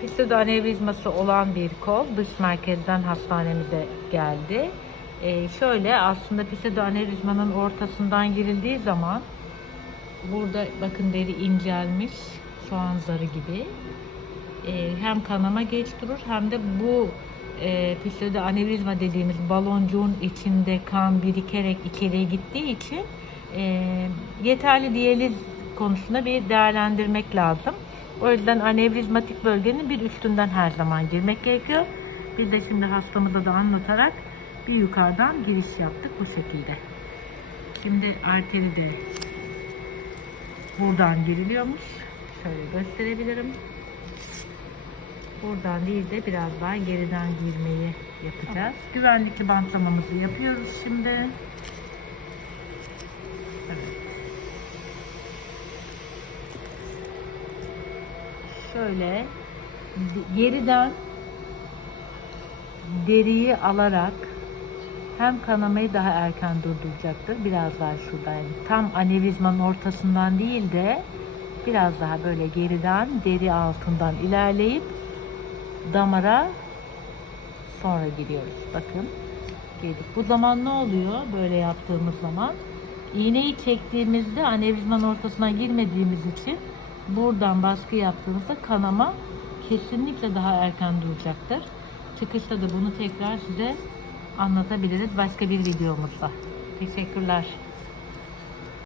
Pistoda anevrizması olan bir kol dış merkezden hastanemize geldi. Ee, şöyle aslında pistoda anevrizmanın ortasından girildiği zaman burada bakın deri incelmiş soğan zarı gibi. Ee, hem kanama geç durur hem de bu e, pistoda anevrizma dediğimiz baloncuğun içinde kan birikerek içeriye gittiği için e, yeterli diyaliz konusunda bir değerlendirmek lazım. O yüzden anevrizmatik bölgenin bir üstünden her zaman girmek gerekiyor. Biz de şimdi hastamıza da anlatarak bir yukarıdan giriş yaptık bu şekilde. Şimdi arteri de buradan giriliyormuş. Şöyle gösterebilirim. Buradan değil de biraz daha geriden girmeyi yapacağız. Güvenlikli bantlamamızı yapıyoruz şimdi. Şöyle geriden deriyi alarak hem kanamayı daha erken durduracaktır. Biraz daha şuradan yani tam anevrizmanın ortasından değil de biraz daha böyle geriden deri altından ilerleyip damara sonra giriyoruz. Bakın girdik. Bu zaman ne oluyor böyle yaptığımız zaman? İğneyi çektiğimizde anevrizmanın ortasına girmediğimiz için buradan baskı yaptığımızda kanama kesinlikle daha erken duracaktır. Çıkışta da bunu tekrar size anlatabiliriz başka bir videomuzda. Teşekkürler.